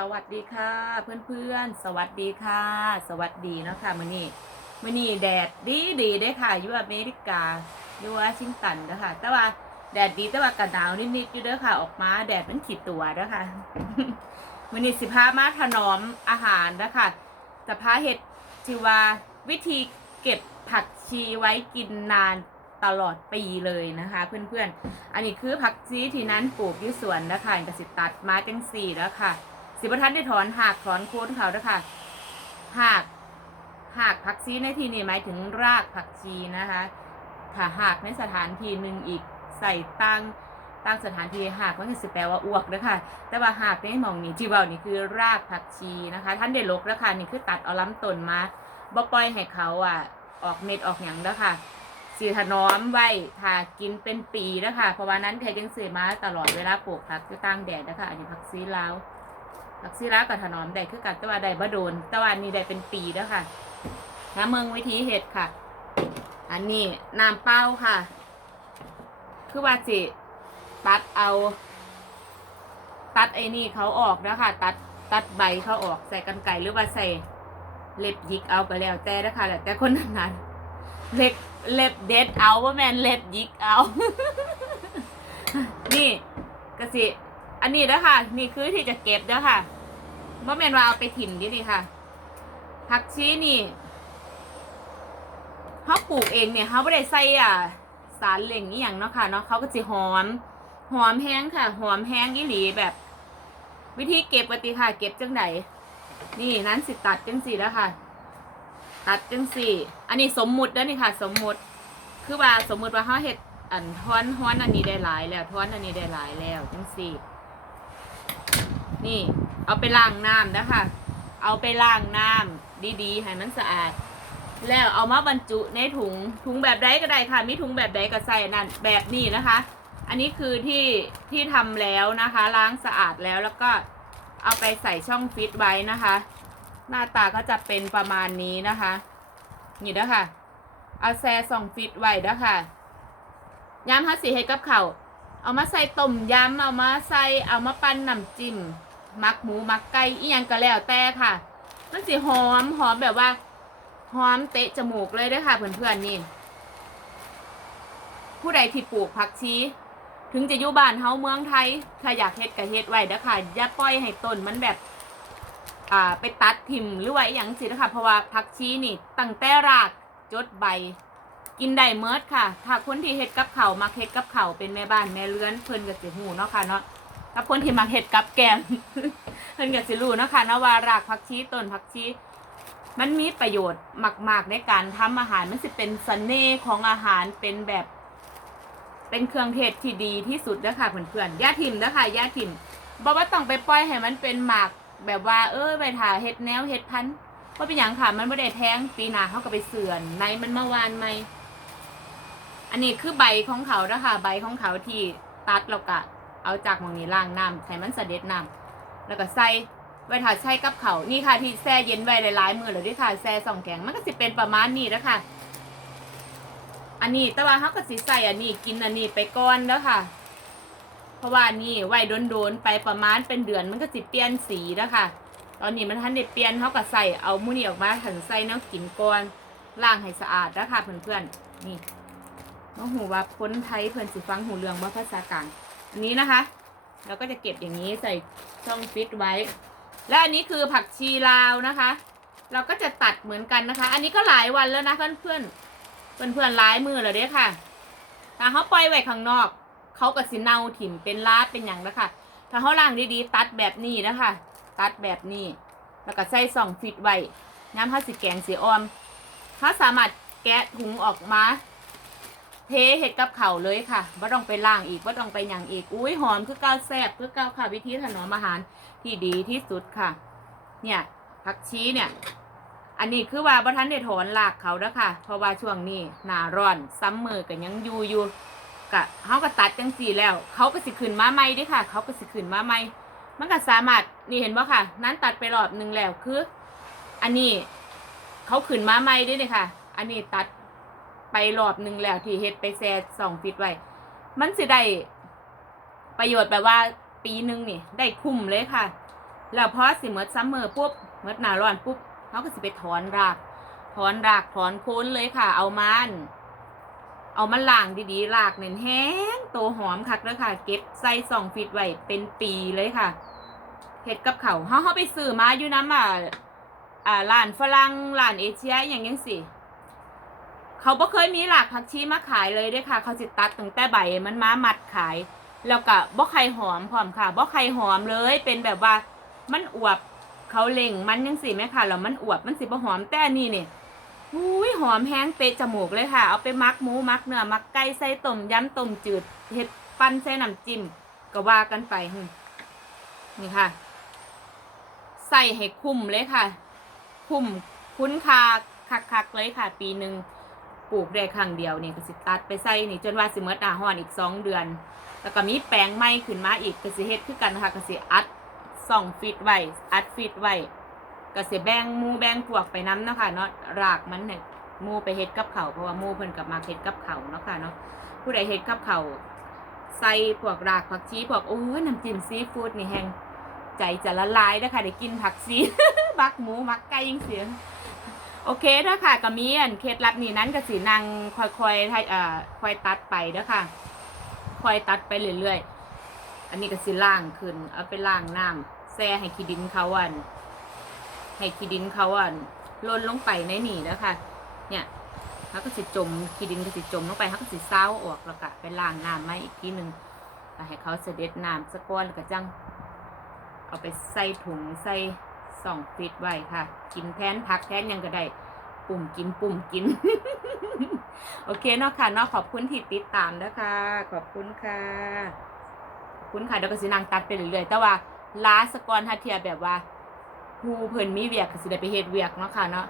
สวัสดีค่ะเพื่อนๆ สวัสดีค่ะ สวัสดีนะคะมื่อนี้มื่อนี้แดดดีดีๆเด้ค่ะอยู่อเมริกาอยู่วอชิงตันเด้อค่ะแต่ว่าแดดดีแต่ว่ากันหนาวนิดๆอยู่เด้อค่ะ ออกมาแดดมันขีดตัวเด้อค่ะมื่อนี้สิพามาถนอมอาหารเด้อค่ะจะพาเห็ดชื่อว่าวิธีเก็บผักชีไว้กินนานตลอดปีเลยนะคะเพื่อนๆ อันนี้คือผักชีที่นั้นปลูกอยู่สวนนะคะกสิตัดมาจังสี่แล้วค่ะ สิบทันได้ถอนหากถอนโคนเขาแล้วค่ะหากหากผักชีในที่นี้หมายถึงรากผักชีนะคะถ้าหากในสถานที่หนึ่งอีกใส่ตั้งตั้งสถานที่หากมันก็สิแปลว่าอ้วกนะคะแต่ว่าหากในหมองนี้ที่เว่านี่คือรากผักชีนะคะ ท่านได้ลกแล้วค่ะนี่คือตัดเอาล้ำต้นมาบ่ปล่อยให้เขาอะออกเม็ดออกหยังแล้วค่ะสีถนอมไว้ถ้ากินเป็นปีนะคะเพราะว่านั้นใครจังซื้อมาตลอดเวลาปลูกผักอยู่ตั้งแดดนะคะอันนี้ผักซีลาว ผักซีลากับถนอมได้คือกันต่ว่าได้บ่โดนต่ว่าอันนี้ได้เป็นปีแล้วค่ะน้ำเมืองวิธีเห็ดค่ะ อันนี้น้ำเป้าค่ะ คือว่าสิตัดเอา ตัดไอ้นี่เขาออกนะคะตัดตัดใบเขาออกใส่กันไก่หรือว่าใส่เล็บยิกเอาก็แล้วแต่นะคะแล้วแต่คนนั้นเล็บเล็บเด็ดเอาว่าแมนเล็บยิกเอา นี่กระสิ อันนี้นะค่ะนี่คือที่จะเก็บนะค่ะว่าแมนว่าเอาไปถิ่มดินี่ค่ะ ผักชีนี่เขาปลูกเองเนี่ยเขาไม่ได้ใส่อะสารเหล่งนี่อย่างเนาะค่ะเนาะเขาก็จะหอม หอมแห้งค่ะ หอมแห้งอีหลีแบบ วิธีเก็บปฏิค่ะเก็บจังไหนนี่นั้นสิตัดจังสี่แล้วค่ะ ตัดจังสี่ อันนี้สมมุติแล้วนี่ค่ะ สมมุติ คือว่าสมมุติว่าเขาเห็ดอันท้อนท้อนอันนี้ได้หลายแล้วท้อนอันนี้ได้หลายแล้วจังสี่ นี่ เอาไปล้างน้ำนะคะ เอาไปล้างน้ำดีๆให้มันสะอาด แล้วเอามาบรรจุในถุงถุงแบบใดก็ได้ค่ะ มีถุงแบบใดก็ใส่นั่นแบบนี้นะคะ อันนี้คือที่ที่ทำแล้วนะคะ ล้างสะอาดแล้วแล้วก็เอาไปใส่ช่องฟิตไว้นะคะ หน้าตาก็จะเป็นประมาณนี้นะคะนี่เด้อค่ะ เอาแซ่สองฟิตไว้เด้อค่ะยำฮัสสีเฮ็ดกับเขาเอามาใส่ต้มยำเอามาใส่เอามาปั้นน้ำจิ้ม มักหมูมักไก่อีหยังก็แล้วแต่ค่ะ มันสิหอมหอมแบบว่าหอมเตะจมูกเลยด้อค่ะ เพื่อนๆนี่ผู้ใดที่ปลูกผักชีถึงจะอยู่บ้านเฮาเมืองไทย ถ้าอยากเฮ็ดก็เฮ็ดไว้เด้อค่ะอย่าปล่อยให้ต้นมันแบบ อ่าไปตัดทิ่มหรือว่าอย่างสินะคะเพราะว่าผักชีนี่ตั้งแต่รากจดใบ กินได้เมิดค่ะ ถ้าคนที่เฮ็ดกับเขามักเฮ็ดกับเขาเป็นแม่บ้านแม่เรือนเพิ่นก็สิฮู้เนาะค่ะเนาะ ถ้าคนที่มักเฮ็ดกับแกมเพิ่นก็สิรู้นะคะนะว่ารากผักชีต้นผักชีมันมีประโยชน์มาก ๆ ในการทำอาหารมันสิเป็นเสน่ห์ของอาหารเป็นแบบ เป็นเครื่องเทศที่ดีที่สุดเด้อค่ะเพื่อนๆย่าทิ่มเด้อค่ะย่าทิ่มบอกว่าต้องไปปล่อยให้มันเป็นหมากแบบว่า เออไปถ่าเฮ็ดแนวเฮ็ดพันว่าเป็นอย่างค่ะมันไม่ได้แท้งปีหนาเขาก็ไปเสื่อนในมันเมื่อวานไหมอันนี้คือใบของเขาเด้อค่ะใบของเขาที่ตัดแล้วก็ เอาจากมองนี้ล้างน้ำให้มันเสด็จน้ำแล้วก็ใส่ไว้ถ่าใช้กับเขานี่ค่ะที่แช่เย็นไว้หลายๆมือแล้วด้วยค่ะแช่สองแข็งมันก็สิเป็นประมาณนี้แล้วค่ะ อันนี้แต่ว่าเขาก็สิใส่อันนี้กินอันนี้ไปก่อนแล้วค่ะ เพราะว่านี่ไว้โดนๆไปประมาณเป็นเดือนมันก็สิเปลี่ยนสีแล้วค่ะ ตอนนี้มันทันได้เปลี่ยนเขาก็ใส่เอามูนี่ออกมาถันใส่น้ำกินก่อนล้างให้สะอาดแล้วค่ะเพื่อนๆนี่น้องหูว่าพ้นไทยเพื่อนสิฟังหูเรื่องว่าภาษากลาง นนี้นะคะเราก็จะเก็บอย่างนี้ใส่ช่องฟิตไว้ และอันนี้คือผักชีลาวนะคะ เราก็จะตัดเหมือนกันนะคะ อันนี้ก็หลายวันแล้วนะเพื่อนๆเพื่อนเพื่อนๆร้ายมือเลยเด้ค่ะถ้าเขาปล่อยไว้ข้างนอก เขาก็สิเน่าถิ่มเป็นลาดเป็นอย่างนะคะถ้าเขาล้างดีๆ ตัดแบบนี้นะคะ ตัดแบบนี้ แล้วก็ใส่ซองฟิตไว้น้ำเขาสิแกงสีออมเขาสามารถแกะถุงออกมา เทเห็ดกับเขาเลยค่ะว่าต้องไปล้างอีกว่าต้องไปอย่างอีก อุ้ยหอมคือก้าวแซ่บคือก้าวค่ะ วิธีถนอมอาหารที่ดีที่สุดค่ะ เนี่ยผักชีเนี่ย อันนี้คือว่าบ่ทันได้ถอนรากเขาแล้วค่ะ เพราะว่าช่วงนี้หนาร้อนซัมเมอร์ก็ยังอยู่อยู่กะเขาก็ตัดจังสี่แล้ว เขาก็สิขึ้นมาใหม่ด้วยค่ะ เขาก็สิขึ้นมาใหม่มันก็สามารถนี่เห็นว่าค่ะ นั้นตัดไปรอบหนึ่งแล้วคือ อันนี้เขาขึ้นมาใหม่ด้วยเนี่ยค่ะ อันนี้ตัด ไปรอบหนึ่งแล้วที่เฮ็ดไปแซ่สองฟิตไว้ มันสิได้ประโยชน์แบบว่าปีหนึ่งนี่ ได้คุ้มเลยค่ะ แล้วพอสิเมดซัมเมอร์ปุ๊บเมดหนาร้อนปุ๊บเขาก็สิไปถอนราก ถอนรากถอนโคนเลยค่ะ เอามันเอามาล้างดีๆรากเน้นแห้งโตหอมคักเลยค่ะ เก็บใส่ซองฟิตไว้เป็นปีเลยค่ะเฮ็ดกับเขาเฮาเฮาไปซื้อมาอยู่น้ำอ่าอ่าร้านฝรั่งร้านเอเชียอย่างยังสิ เขาบ่เคยมีหลากผักชีมาขายเลยด้วยค่ะ เขาสิตัดตั้งแต่ใบมันมามัดขาย แล้วก็บ่ไข่หอมพร้อมค่ะบ่ไข่หอมเลยเป็นแบบว่ามันอวบเขาเล่งมันยังสิแม่ค่ะแล้วมันอวบมันสิบ่หอมแต่นี่เนี่ยอุ้ยหอมแห้งเตะจมูกเลยค่ะ เอาไปมักหมูมักเนื้อมักไก่ใส่ต้มยำต้มจืดเห็ดปั้นใส่น้ำจิ้มก็ว่ากันไปนี่ค่ะ ใส่ให้คุ้มเลยค่ะ คุ้มคุ้นคาคักๆเลยค่ะ ปีหนึ่ง ปลูกได้ครั้งเดียวนี่ก็สิตัดไปใส่นี่จนว่าสิเมดอาหอนอีกสองเดือน แล้วก็มีแปลงไม้ขึ้นมาอีกก็สิเฮ็ดคือกันค่ะก็สิอัดส่องฟิตไว้อัดฟิตไว้ก็สิแบ่งหมูแบ่งพวกไปน้ำเนาะค่ะเนาะรากมันเนี่ยหมูไปเฮ็ดกับเขาเพราะว่าหมูเพิ่นกับมาเฮ็ดกับเขาเนาะค่ะเนาะผู้ใดเฮ็ดกับเขาใส่พวกรากผักชีพวกโอ้ยน้ำจิ้มซีฟู้ดนี่แฮงใจจะละลายเด้อค่ะได้กินผักซีมักหมูมักไก่ยิงเสียง โอเคเด้อค่ะก็มีอันเคล็ดลับนี้นั้นก็สินั่งค่อยๆให้อ่าค่อยตัดไปเด้อค่ะ ค่อยตัดไปเรื่อยๆ อันนี้ก็สิล่างขึ้น เอาไปล่างน้ำแซ่ให้ขี้ดินเขาอัน ให้ขี้ดินเขาอันล่นลงไปในนี่เด้อค่ะ เนี่ยเขาก็สิจมขี้ดินก็สิจมลงไปเขาก็สิเศร้าออกแล้วก็ไปล่างน้ำมาอีกทีหนึ่งให้เขาเสด็จน้ำสะก้อนแล้วก็จังเอาไปใส่ถุงใส่ สองฟิตไว้ค่ะ กินแทนพักแทนยังก็ได้ ปุ่มกินปุ่มกิน โอเคเนาะค่ะเนาะขอบคุณที่ติดตามนะคะขอบคุณค่ะขอบคุณค่ะเดี๋ยวก็สินางตัดไปเรื่อยๆแต่ว่าลาสกอนฮัทเทียแบบว่าผู้เพิ่นมีเวียกก็สิได้ไปเฮ็ดเวียกเนาะค่ะเนาะ